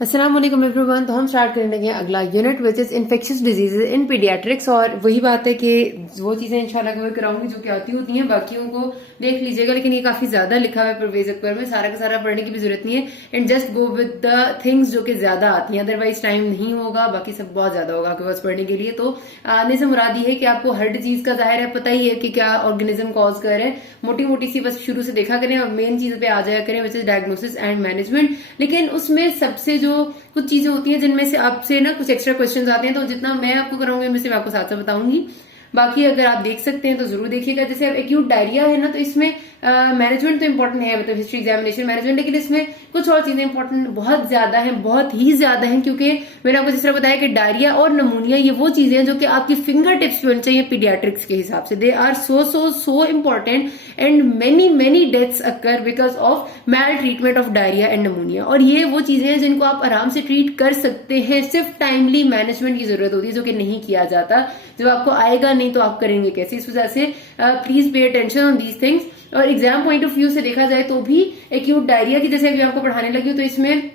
अस्सलाम वालेकुम एवरीवन। तो हम स्टार्ट करने लगे अगला unit which is infectious diseases in paediatrics. और वही बात है कि वो चीजें इंशाल्लाह कवर कराऊंगी जो कि आती होती हैं, बाकियों को देख लीजिएगा। लेकिन ये काफी ज्यादा लिखा हुआ है परवेज अकबर में, सारा का सारा पढ़ने की भी जरूरत नहीं है। And just go with the things जो कि ज्यादा आती हैं, अदरवाइज टाइम नहीं होगा, बाकी सब बहुत ज्यादा होगा आपके पास पढ़ने के लिए। तो आने से मुराद ये है कि आपको हर डिजीज का जाहिर है पता ही है कि क्या ऑर्गेनिज्म कॉज कर रहे हैं, मोटी मोटी सी बस शुरू से देखा करें और मेन चीज पे आ जाया करें which is diagnosis and management. लेकिन उसमें सबसे जो कुछ चीजें होती हैं जिनमें से आपसे ना कुछ एक्स्ट्रा क्वेश्चंस आते हैं, तो जितना मैं आपको कराऊंगी उनमें से मैं आपको साथ साथ बताऊंगी। बाकी अगर आप देख सकते हैं तो जरूर देखिएगा। जैसे अब एक्यूट डायरिया है ना, तो इसमें मैनेजमेंट तो इंपॉर्टेंट है, मतलब हिस्ट्री एग्जामिनेशन मैनेजमेंट, लेकिन इसमें कुछ और चीजें इंपॉर्टेंट बहुत ज्यादा हैं, बहुत ही ज्यादा हैं। क्योंकि मैंने आपको जिस तरह बताया कि डायरिया और नमूनिया ये वो चीजें हैं जो कि आपकी फिंगर टिप्स पे होनी चाहिए पीडियाट्रिक्स के हिसाब से। They are so important and many deaths occur because of maltreatment of diarrhoea and pneumonia. और ये वो चीजें हैं जिनको आप आराम से ट्रीट कर सकते हैं, सिर्फ टाइमली मैनेजमेंट की जरूरत होती है जो कि नहीं किया जाता। जब आपको आएगा नहीं तो आप करेंगे कैसे? इस वजह से please pay attention on these things. और एग्जाम पॉइंट ऑफ व्यू से देखा जाए तो भी एक्यूट डायरिया की जैसे अभी आपको पढ़ाने लगी हूं, तो इसमें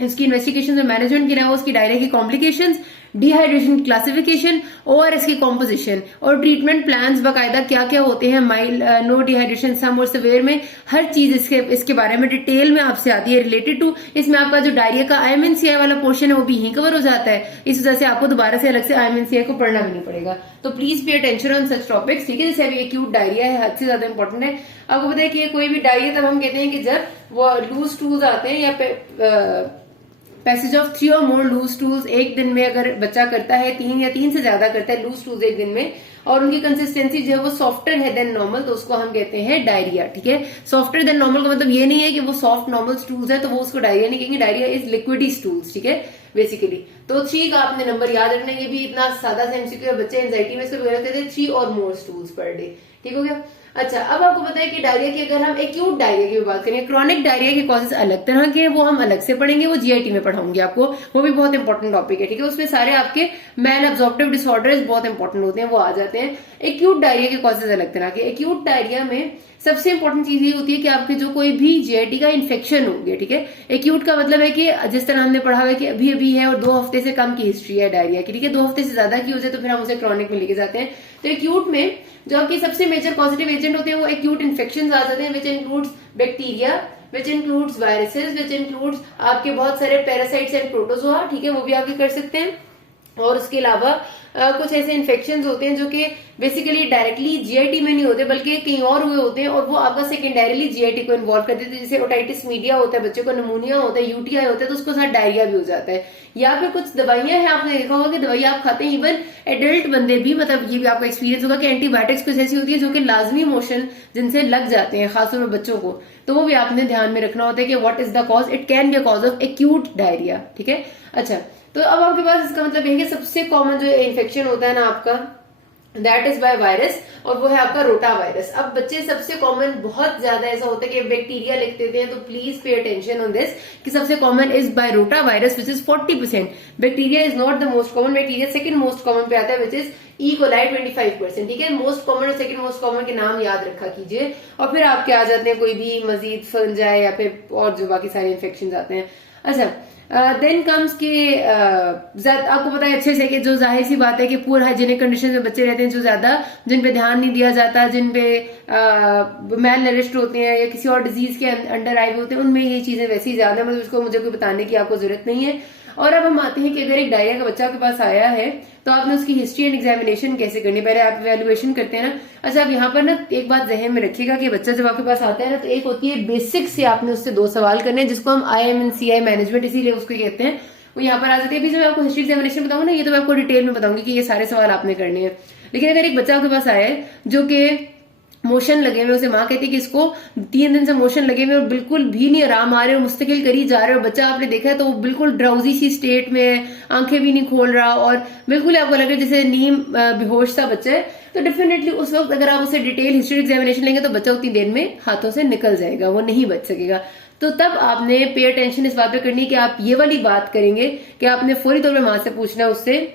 इसकी इन्वेस्टिगेशन और मैनेजमेंट के अलावा उसकी डायरिया की कॉम्प्लिकेशंस, डिहाइड्रेशन क्लासिफिकेशन, ओआरएस की कॉम्पोजिशन और ट्रीटमेंट प्लान्स बाकायदा क्या क्या होते हैं, माइल्ड, नो डिहाइड्रेशन, सम और सिवियर में, हर चीज इसके बारे में डिटेल में आपसे आती है रिलेटेड टू। इसमें आपका जो डायरिया का IMNCI वाला पोर्शन है वो भी यहीं कवर हो जाता है। इस वजह से आपको दोबारा से अलग से IMNCI को पढ़ना भी नहीं पड़ेगा। तो please pay attention on such topics, ठीक है। जैसे अभी एक्यूट डायरिया है, हद से ज्यादा इंपॉर्टेंट है। आपको पता है कि कोई भी डायरिया तब हम कहते हैं कि जब वो लूज स्टूल्स आते हैं या पैसेज ऑफ 3 और मोर लूज स्टूल्स एक दिन में अगर बच्चा करता है, 3 या 3 से ज्यादा करता है लूज स्टूल्स एक दिन में, और उनकी कंसिस्टेंसी जो है वो सॉफ्टर है देन नॉर्मल, तो उसको हम कहते हैं डायरिया, ठीक है। सॉफ्टर देन नॉर्मल का मतलब ये नहीं है कि वो सॉफ्ट नॉर्मल स्टूल्स है तो वो उसको डायरिया नहीं कहेंगे, डायरिया इज लिक्विडी स्टूल्स, ठीक है बेसिकली। तो 3 का आपने नंबर याद रखना, ये भी इतना सादा सा MCQ है, बच्चे एंजाइटी में इसको कहते थे 3 और मोर स्टूल्स पर डे, ठीक हो गया। अच्छा, अब आपको पता है कि डायरिया की अगर हम एक्यूट डायरिया की बात करें, क्रोनिक डायरिया के कॉजेज अलग तरह के हैं, वो हम अलग से पढ़ेंगे, वो GIT में पढ़ाऊंगी आपको, वो भी बहुत इंपॉर्टेंट टॉपिक है, ठीक है। उसमें सारे आपके मैल एब्जॉर्प्टिव डिसऑर्डर्स बहुत इंपॉर्टेंट होते हैं, वो आ जाते हैं। एक्यूट डायरिया के कॉजेज अलग तरह के। एक्यूट डायरिया में सबसे इंपॉर्टेंट चीज ये होती है कि आपके जो कोई भी GIT का इन्फेक्शन हो गया, ठीक है। एक्यूट का मतलब है कि जिस तरह हमने पढ़ा हुआ है कि अभी अभी है और 2 हफ्ते से कम की हिस्ट्री है डायरिया की, ठीक है। 2 हफ्ते से ज्यादा की हो जाए तो फिर हम उसे क्रॉनिक में लेके जाते हैं। तो एक्यूट में जो आपकी सबसे मेजर पॉजिटिव एजेंट होते हैं वो एक्यूट इन्फेक्शन आ जाते हैं, which includes bacteria, which includes viruses, which includes आपके बहुत सारे पैरासाइट्स एंड प्रोटोजोआ, ठीक है, वो भी आपके कर सकते हैं। और उसके अलावा कुछ ऐसे इन्फेक्शन होते हैं जो कि बेसिकली डायरेक्टली GIT में नहीं होते बल्कि कहीं और हुए होते हैं, और वो आपका सेकेंडरीली GIT को इन्वॉल्व कर देते हैं। जैसे ओटाइटिस मीडिया होता है, बच्चे को नमूनिया होता है, UTI होता है, तो उसको साथ डायरिया भी हो जाता है। या फिर कुछ दवाइयां हैं, आपने देखा होगा कि दवाइयां आप खाते हैं, इवन एडल्ट बंदे भी, मतलब ये भी आपका एक्सपीरियंस होगा कि एंटीबायोटिक्स कुछ ऐसी होती है जो कि लाजमी मोशन जिनसे लग जाते हैं, खासतौर पर बच्चों को, तो वो भी आपने ध्यान में रखना होता है कि what is the cause, it can be a cause of acute diarrhoea, ठीक है। अच्छा, तो अब आपके पास इसका मतलब ये है कि सबसे कॉमन जो इन्फेक्शन होता है ना आपका, दैट इज बाय वायरस, और वो है आपका रोटा वायरस। अब बच्चे सबसे कॉमन बहुत ज्यादा ऐसा होता है कि बैक्टीरिया लिख देते हैं, तो please pay attention on this कि सबसे common is by rota virus which is 40%। Bacteria is not the most common, bacteria second most common पे आता है विच इज E. coli 25%, ठीक है। मोस्ट कॉमन और सेकंड मोस्ट कॉमन के नाम याद रखा कीजिए, और फिर आपके आ जाते हैं कोई भी मजीद फंजाई या फिर और जो बाकी सारे इन्फेक्शन आते हैं। अच्छा, देन कम्स के आपको पता है अच्छे से कि जो जाहिर सी बात है कि पूर हाइजीनिक कंडीशन में बच्चे रहते हैं, जो ज्यादा जिन पे ध्यान नहीं दिया जाता, जिन पे मैल नरिश्ड होते हैं या किसी और डिजीज के अंडर आए हुए होते हैं, उनमें ये चीजें वैसे ही ज्यादा, मतलब उसको मुझे कोई बताने की आपको जरूरत नहीं है। और अब हम आते हैं कि अगर एक डायरिया का बच्चा आपके पास आया है तो आपने उसकी हिस्ट्री एंड एग्जामिनेशन कैसे करनी, पहले आप इवेल्युएशन करते हैं ना। अच्छा, अब यहाँ पर ना एक बात जहन में रखिएगा कि बच्चा जब आपके पास आता है ना, तो एक होती है बेसिक से आपने उससे 2 सवाल करने हैं, जिसको हम IMNCI मैनेजमेंट इसीलिए उसको कहते हैं, वो यहाँ पर आ जाती है। अभी जब मैं आपको हिस्ट्री एग्जामिनेशन बताऊंगा ना, ये तो मैं आपको डिटेल में बताऊंगी कि ये सारे सवाल आपने करने हैं। लेकिन अगर एक बच्चा आपके पास आया है जो कि मोशन लगे हुए, उसे माँ कहती है कि इसको 3 दिन से मोशन लगे हुए और बिल्कुल भी नहीं आराम आ रहे और मुस्तकिल करी जा रहे, और बच्चा आपने देखा है तो वो बिल्कुल ड्राउजी सी स्टेट में है, आंखें भी नहीं खोल रहा और बिल्कुल आपको लग रहा है जैसे नीम बेहोश सा बच्चा है, तो डेफिनेटली उस वक्त अगर आप उसे डिटेल हिस्ट्री एग्जामिनेशन लेंगे तो बच्चा उतनी देर में हाथों से निकल जाएगा, वो नहीं बच सकेगा। तो तब आपने पे अटेंशन इस बात पे करनी है कि आप ये वाली बात करेंगे कि आपने फौरी तौर पर माँ से पूछना है उससे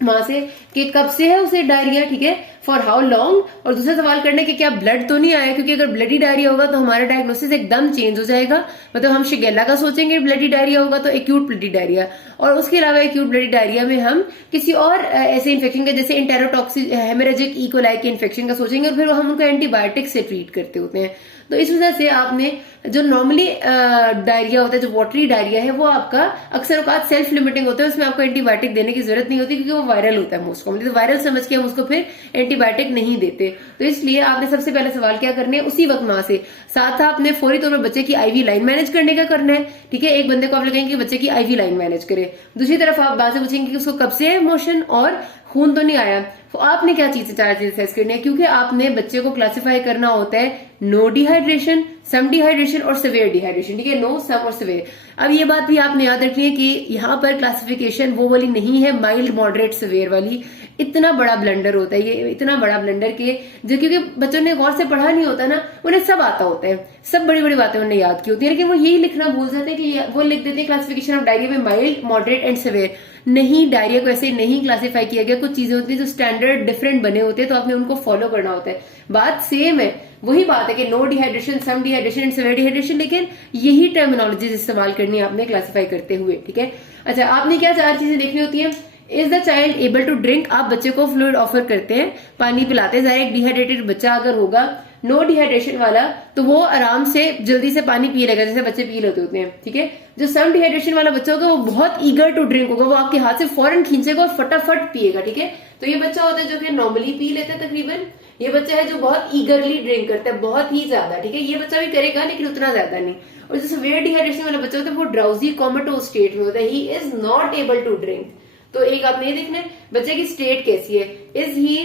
माँ से कि कब से है उसे डायरिया, ठीक है, फॉर हाउ लॉन्ग। और दूसरा सवाल करना कि क्या ब्लड तो नहीं आया, क्योंकि अगर ब्लडी डायरिया होगा तो हमारा डायग्नोसिस एकदम चेंज हो जाएगा। मतलब हम शिगेला का सोचेंगे ब्लडी डायरिया होगा तो एक्यूट ब्लडी डायरिया, और उसके अलावा एक्यूट ब्लडी डायरिया में हम किसी और ऐसे इन्फेक्शन का जैसे इंटेरोटॉक्सिक हेमरेजिक इकोलाई के इन्फेक्शन का सोचेंगे, और फिर हम उनको एंटीबायोटिक से ट्रीट करते होते हैं। तो इस वजह से आपने जो नॉर्मली डायरिया होता है, जो वाटरी डायरिया है, वो आपका अक्सर औकात सेल्फ लिमिटिंग होता है, उसमें आपको एंटीबायोटिक देने की जरूरत नहीं होती, क्योंकि वो वायरल होता है मोस्ट कॉमनली। तो वायरल समझ के हम उसको फिर एंटीबायोटिक नहीं देते। तो इसलिए आपने सबसे पहले सवाल क्या करने है, उसी वक्त माँ से। साथ आपने फौरी तौर पर बच्चे की आईवी लाइन मैनेज करने का करना है, ठीक है। एक बंदे को आप लगाएंगे कि बच्चे की आईवी लाइन मैनेज करे। दूसरी तरफ आप बात से पूछेंगे कि उसको कब से है मोशन और खून तो नहीं आया। तो आपने क्या चीज 4 चीज असेस करनी है, क्योंकि आपने बच्चे को क्लासिफाई करना होता है नो डिहाइड्रेशन, सम डिहाइड्रेशन और सिवियर डिहाइड्रेशन, ठीक है, नो, सम और सिवियर। अब ये बात भी आपने याद रखनी है कि यहाँ पर क्लासिफिकेशन वो वाली नहीं है माइल्ड, मॉडरेट, सिवियर वाली। इतना बड़ा ब्लंडर होता है ये, इतना बड़ा ब्लंडर के जो, क्योंकि बच्चों ने गौर से पढ़ा नहीं होता ना, उन्हें सब आता होता है, सब बड़ी बड़ी बातें उन्हें याद की होती है, लेकिन वो यही लिखना भूल जाते हैं कि वो लिख देते हैं क्लासिफिकेशन ऑफ डायरिया में माइल्ड, मॉडरेट एंड सिवियर। नहीं, डायरिया को ऐसे नहीं क्लासिफाई किया गया। कुछ चीजें होती है जो स्टैंडर्ड डिफरेंट बने होते हैं, तो आपने उनको फॉलो करना होता है। बात सेम है, वही बात है कि no dehydration, some dehydration and severe dehydration, लेकिन यही टर्मिनोलॉजी इस्तेमाल करनी है आपने क्लासिफाई करते हुए, ठीक है। अच्छा, आपने क्या 4 चीजें देखनी होती है। Is the child able to drink, आप बच्चे को फ्लूइड ऑफर करते हैं, पानी पिलाते हैं। जाहिर एक डिहाइड्रेटेड बच्चा अगर होगा, नो डिहाइड्रेशन वाला, तो वो आराम से जल्दी से पानी पी लेगा, जैसे बच्चे पी लेते होते हैं, ठीक है। जो सम डिहाइड्रेशन वाला बच्चा होगा वो बहुत ईगर टू ड्रिंक होगा, वो आपके हाथ से फौरन खींचेगा और फटाफट पिएगा, ठीक है। तो ये बच्चा होता है जो कि नॉर्मली पी लेता है तकरीबन। ये बच्चा है जो बहुत ईगरली ड्रिंक करता है, बहुत ही ज्यादा, ठीक है। ये बच्चा भी करेगा लेकिन उतना ज्यादा नहीं। और जो सिवियर डिहाइड्रेशन वाला बच्चा होता है वो ड्राउजी कोमाटोज स्टेट में होता है, he is not able to drink. तो एक आपने ये देखना है बच्चे की स्टेट कैसी है, is he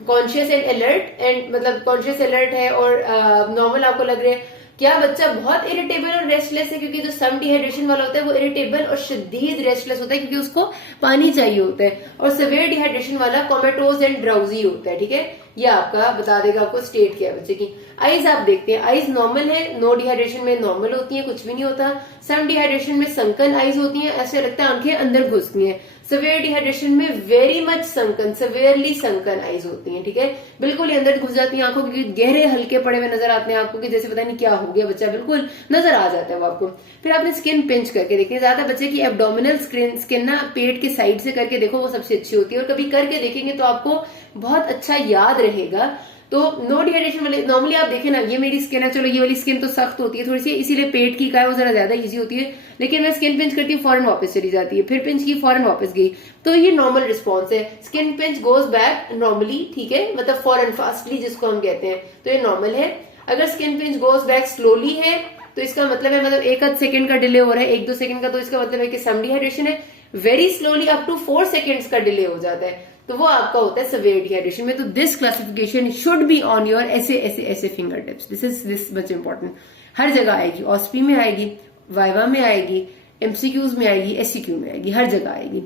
conscious and alert, and मतलब कॉन्शियस अलर्ट है और नॉर्मल आपको लग रहा है। क्या बच्चा बहुत इरिटेबल और रेस्टलेस है, क्योंकि जो सम डिहाइड्रेशन वाला होता है वो इरिटेबल और शदीद रेस्टलेस होता है, क्योंकि उसको पानी चाहिए होता है। और सिवियर डिहाइड्रेशन वाला कोमेटोज एंड ड्राउजी होता है, ठीक है। ये आपका बता देगा आपको स्टेट क्या है बच्चे की। आईज आप देखते हैं, आईज नॉर्मल है, नो डिहाइड्रेशन में नॉर्मल होती है, कुछ भी नहीं होता। सम डिहाइड्रेशन में संकन आईज होती हैं, ऐसे लगता है आंखें अंदर घुसती हैं। सिवियर डिहाइड्रेशन में very much sunken, severely sunken eyes होती हैं, ठीक है। बिल्कुल ही अंदर घुस जाती हैं आंखों के, गहरे हल्के पड़े हुए नजर आते हैं आपको, कि जैसे पता नहीं क्या हो गया, बच्चा बिल्कुल नजर आ जाता है वो आपको। फिर आपने स्किन पिंच करके देखिए, ज्यादा बच्चे की एब्डोमिनल स्किन ना पेट के साइड से करके देखो, वो सबसे अच्छी होती है। और कभी करके देखेंगे तो आपको बहुत अच्छा याद रहेगा। तो नो डिहाइड्रेशन वाले नॉर्मली आप देखें ना, ये मेरी स्किन है, चलो ये वाली स्किन तो सख्त होती है थोड़ी सी, इसीलिए पेट की का है वो जरा ज्यादा इजी होती है, लेकिन मैं स्किन पिंच करती हूँ फौरन वापस चली जाती है, फिर पिंच की फौरन वापस गई। तो ये नॉर्मल रिस्पॉन्स है। Skin pinch goes back normally, ठीक है, मतलब फौरन, फास्टली जिसको हम कहते हैं, तो ये नॉर्मल है। अगर skin pinch goes back slowly है तो इसका मतलब है, मतलब 1-8 सेकंड का डिले हो रहा है, 1-2 सेकंड का, तो इसका मतलब है कि सम डिहाइड्रेशन है। Very slowly up to 4 seconds का डिले हो जाता है, तो वो आपका होता है सिवियर डिहाइड्रेशन में। तो this classification should be on your ऐसे finger tips. This much important. हर जगह आएगी, ऑस्पी में आएगी, वाइवा में आएगी, एमसीक्यूज में आएगी, एससीक्यू में आएगी, हर जगह आएगी।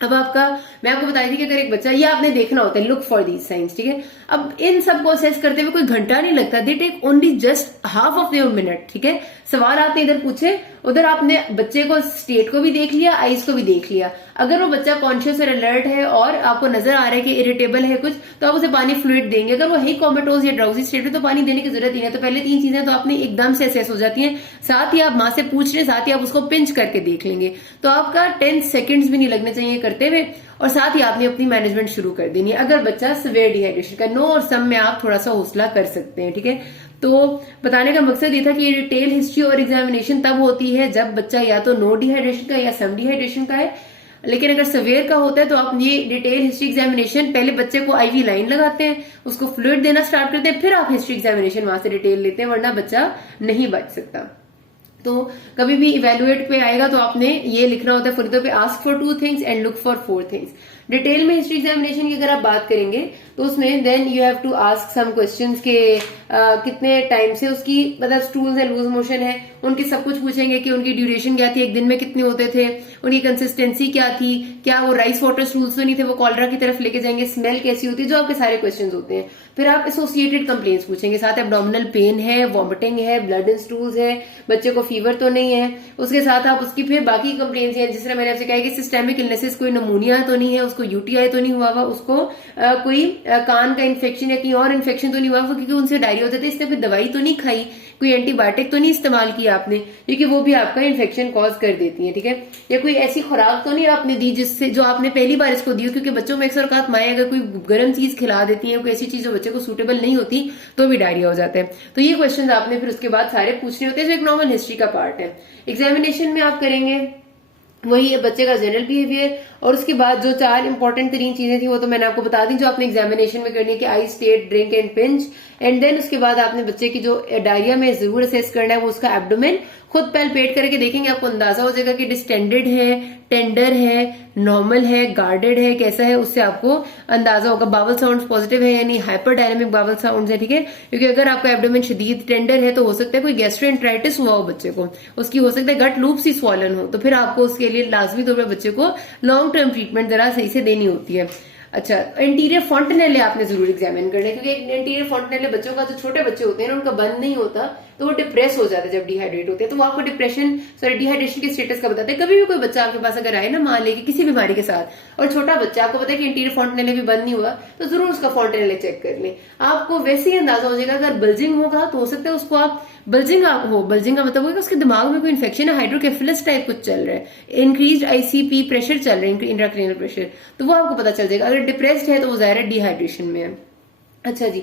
अब आपका, मैं आपको बताई थी कि अगर एक बच्चा, ये आपने देखना होता है, लुक फॉर दीज साइंस, ठीक है। अब इन सबको असेस करते हुए कोई घंटा नहीं लगता, they take only just half of their minute, ठीक है। सवाल आपने इधर पूछे, उधर आपने बच्चे को स्टेट को भी देख लिया, आइज को भी देख लिया। अगर वो बच्चा कॉन्शियस और अलर्ट है और आपको नजर आ रहा है कि इरिटेबल है कुछ, तो आप उसे पानी फ्लूइड देंगे। अगर वो है कोमेटोज या ड्राउजी स्टेट में तो पानी देने की जरूरत ही नहीं है। तो पहले 3 चीजें तो आपने एकदम से असेस हो जाती हैं। साथ ही आप माँ से पूछ रहे, साथ ही आप उसको पिंच करके देख लेंगे, तो आपका 10 सेकेंड्स भी नहीं लगने चाहिए करते हुए। और साथ ही आपने अपनी मैनेजमेंट शुरू कर देनी है। अगर बच्चा सिवियर डिहाइड्रेशन का, नो और सम में आप थोड़ा सा हौसला कर सकते हैं, ठीक है। तो बताने का मकसद ये था कि डिटेल हिस्ट्री और एग्जामिनेशन तब होती है जब बच्चा या तो नो डिहाइड्रेशन का या सम डिहाइड्रेशन का है। लेकिन अगर सिवियर का होता है तो आप ये डिटेल हिस्ट्री एग्जामिनेशन, पहले बच्चे को आईवी लाइन लगाते हैं, उसको फ्लूइड देना स्टार्ट करते हैं, फिर आप हिस्ट्री एग्जामिनेशन वहां से डिटेल लेते हैं, वरना बच्चा नहीं बच सकता। तो कभी भी इवेलुएट पे आएगा तो आपने ये लिखना होता है फरीदों पे, ask for 2 things and look for 4 things. Detail में हिस्ट्री एग्जामिनेशन की अगर आप बात करेंगे तो उसमें then you have to ask some questions के कितने टाइम से उसकी मतलब स्टूल्स है, लूज मोशन है, उनकी सब कुछ पूछेंगे कि उनकी ड्यूरेशन क्या थी, एक दिन में कितने होते थे, उनकी कंसिस्टेंसी क्या थी, क्या वो राइस वाटर स्टूल्स तो नहीं थे, वो कॉलरा की तरफ लेके जाएंगे, स्मेल कैसी होती है, जो आपके सारे क्वेश्चन होते हैं। फिर आप एसोसिएटेड कंप्लेंट्स पूछेंगे, साथ एब्डोमिनल पेन है, वॉमिटिंग है, ब्लड इन स्टूल्स है, बच्चे को फीवर तो नहीं है, उसके साथ आप उसकी फिर बाकी कंप्लेंट्स हैं, जिस तरह मैंने आपसे कहा कि सिस्टेमिक इलनेसेस, कोई नमूनिया तो नहीं है, उसको यूटीआई तो नहीं हुआ हुआ, उसको कोई कान का इन्फेक्शन या कहीं और इन्फेक्शन तो नहीं हुआ हुआ, क्योंकि उनसे डायरिया होता था, इसने फिर दवाई तो नहीं खाई, कोई एंटीबायोटिक तो नहीं इस्तेमाल किया आपने, क्योंकि वो भी आपका इन्फेक्शन कॉज कर देती है, ठीक है। या कोई ऐसी खुराक तो नहीं आपने दी जिससे, जो आपने पहली बार इसको दी हो, क्योंकि बच्चों में अक्सर औकात माएँ अगर कोई गर्म चीज खिला देती है, कोई ऐसी चीज जो बच्चे को सूटेबल नहीं होती, तो भी डायरिया हो जाता है। तो ये क्वेश्चन आपने फिर उसके बाद सारे पूछने होते हैं, जो एक नॉर्मल हिस्ट्री का पार्ट है। एग्जामिनेशन में आप करेंगे वही बच्चे का जनरल बिहेवियर, और उसके बाद जो 4 इंपॉर्टेंट 3 चीजें थी वो तो मैंने आपको बता दी, जो आपने एग्जामिनेशन में करनी है कि eye state, drink and pinch, and then उसके बाद आपने बच्चे की जो डायरिया में जरूर असेस करना है वो उसका एब्डोमेन खुद पैल्पेट करके देखेंगे, आपको अंदाजा हो जाएगा कि डिस्टेंडेड है, टेंडर है, नॉर्मल है, गार्डेड है, कैसा है, उससे आपको अंदाजा होगा। बावल साउंड्स पॉजिटिव है यानी हाइपर डायनेमिक बावल साउंड्स है, ठीक है, क्योंकि अगर आपका एब्डोमेन शदीद टेंडर है तो हो सकता है कोई गैस्ट्रोएंटेराइटिस हुआ हो बच्चे को, उसकी हो सकता है गट लूप्स ही स्वॉलन हो, तो फिर आपको उसके लिए लाजमी तौर पर बच्चे को लॉन्ग टर्म ट्रीटमेंट जरा सही से देनी होती है। अच्छा, इंटीरियर फॉन्टेनेले आपने जरूर एग्जामिन करना है, क्योंकि इंटीरियर फॉन्टेनेले बच्चों का, जो छोटे बच्चे होते हैं ना, उनका बंद नहीं होता तो वो डिप्रेस हो जाता है जब डिहाइड्रेट होते हैं, तो वो आपको डिहाइड्रेशन के स्टेटस का बताते हैं। कभी भी कोई बच्चा आपके पास अगर आए ना, मान लेके किसी बीमारी के साथ, और छोटा बच्चा आपको पता है कि इंटीरियर फॉन्टेनेले भी बंद नहीं हुआ, तो जरूर उसका फॉन्टेनेले चेक कर लें, आपको वैसे ही अंदाजा हो जाएगा। अगर बल्जिंग होगा तो हो सकता है उसको आप बल्जिंग का मतलब होगा उसके दिमाग में कोई इन्फेक्शन है, हाइड्रोकेफिलस टाइप कुछ चल रहा है, इंक्रीज आईसीपी प्रेशर चल रहा है, इंट्राक्रेनियल प्रेशर, तो वो आपको पता चल जाएगा। अगर डिप्रेस्ड है तो वो जाहिर है डिहाइड्रेशन में है। अच्छा जी,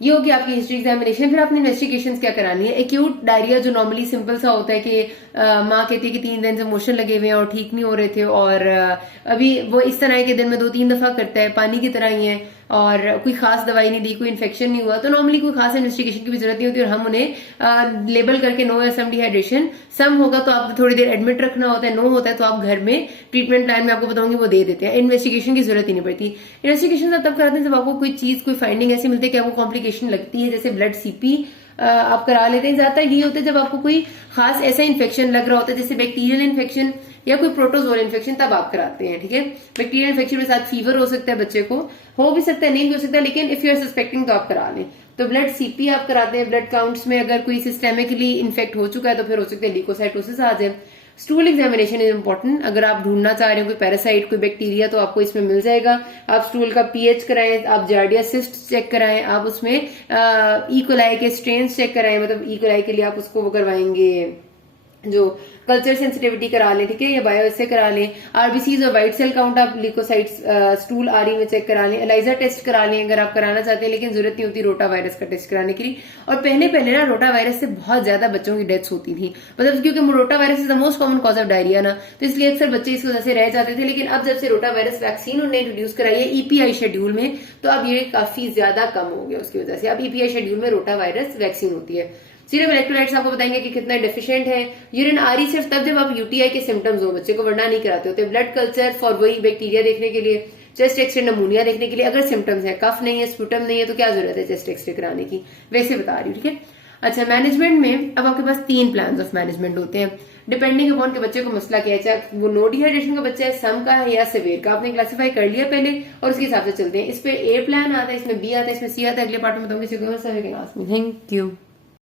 ये होगी आपकी हिस्ट्री एग्जामिनेशन। फिर आपने इन्वेस्टिगेशंस क्या करानी है। एक्यूट डायरिया जो नॉर्मली सिंपल सा होता है कि माँ कहती है कि 3 दिन से मोशन लगे हुए हैं और ठीक नहीं हो रहे थे, और अभी वो इस तरह के दिन में 2-3 दफा करता है, पानी की तरह ही है, और कोई खास दवाई नहीं दी, कोई इन्फेक्शन नहीं हुआ, तो नॉर्मली कोई खास इन्वेस्टिगेशन की भी जरूरत नहीं होती, और हम उन्हें लेबल करके नो या सम डिहाइड्रेशन, सम होगा तो आपको थोड़ी देर एडमिट रखना होता है, नो होता है तो आप घर में ट्रीटमेंट प्लान में आपको बताऊंगी वो दे देते हैं, इन्वेस्टिगेशन की जरूरत ही नहीं पड़ती। इन्वेस्टिगेशन तब कराते हैं जब आपको कोई चीज, कोई फाइंडिंग ऐसी मिलती है कि आपको कॉम्प्लिकेशन लगती है, जैसे ब्लड सीपी आप करा लेते हैं। ज्यादातर ये होता है जब आपको कोई खास ऐसा इन्फेक्शन लग रहा होता है, जैसे बैक्टीरियल इन्फेक्शन या कोई प्रोटोजोल इन्फेक्शन, तब आप कराते हैं, ठीक है। बैक्टीरियल इन्फेक्शन के साथ फीवर हो सकता है, बच्चे को हो भी सकता है, नहीं भी हो सकता है, लेकिन इफ यू आर सस्पेक्टिंग तो आप करा लें। तो ब्लड सीपी आप कराते हैं, ब्लड काउंट्स में अगर कोई सिस्टेमिकली इन्फेक्ट हो चुका है तो फिर हो सकता है ल्यूकोसाइटोसिस आ जाए। स्टूल एग्जामिनेशन इज इंपॉर्टेंट, अगर आप ढूंढना चाह रहे हो कोई पैरासाइट, कोई बैक्टीरिया, तो आपको इसमें मिल जाएगा। आप स्टूल का पीएच कराएं, आप जार्डिया सिस्ट चेक कराएं, आप उसमें इकोलाई के स्ट्रेन्स चेक कराएं, मतलब इकोलाई के लिए आप उसको वो करवाएंगे जो कल्चर सेंसिटिविटी करा लें, ठीक है, या बायो से करा लें। आरबीसीज और व्हाइट सेल काउंट आप ल्यूकोसाइट्स स्टूल आरई में चेक करा लें। एलाइजा टेस्ट करा लें अगर आप कराना चाहते हैं, लेकिन जरूरत नहीं होती रोटा वायरस का टेस्ट कराने के लिए। और पहले ना रोटा वायरस से बहुत ज्यादा बच्चों की डेथ्स होती थी, मतलब क्योंकि rota virus is the most common cause of diarrhoea ना, तो इसलिए अक्सर बच्चे इस वजह से रह जाते थे। लेकिन अब जब से रोटा वायरस वैक्सीन उन्होंने इंट्रोड्यूस कराई है ईपीआई शेड्यूल में, तो अब ये काफी ज्यादा कम हो गया उसकी वजह से। अब ईपीआई शेड्यूल में रोटा वायरस वैक्सीन होती है। सीरम इलेक्ट्रोलाइट्स आपको बताएंगे कि कितना डेफिशिएंट है। यूरिन आरी सिर्फ तब जब आप यूटीआई के सिम्टम्स हो, बच्चे को वरना नहीं कराते होते। ब्लड कल्चर फॉर वही बैक्टीरिया देखने के लिए, चेस्ट एक्सरे नमूनिया देखने के लिए। अगर सिम्टम्स है, कफ नहीं है, स्पूटम नहीं है, तो क्या जरूरत है चेस्ट एक्सरे कराने की, वैसे बता रही हूँ, ठीक है। अच्छा, मैनेजमेंट में अब आपके पास 3 प्लान ऑफ मैनेजमेंट होते हैं, डिपेंडिंग अपॉन के बच्चे को मसला क्या है, चाहे वो नो डिहाइड्रेशन का बच्चा है, सम का है या सिवियर का। आपने क्लासीफाई कर लिया पहले और उसके हिसाब से चलते हैं। इस पे ए प्लान आता है, इसमें बी आता है, इसमें सी आता है। अगले पार्ट में बताऊंगी। Thank you.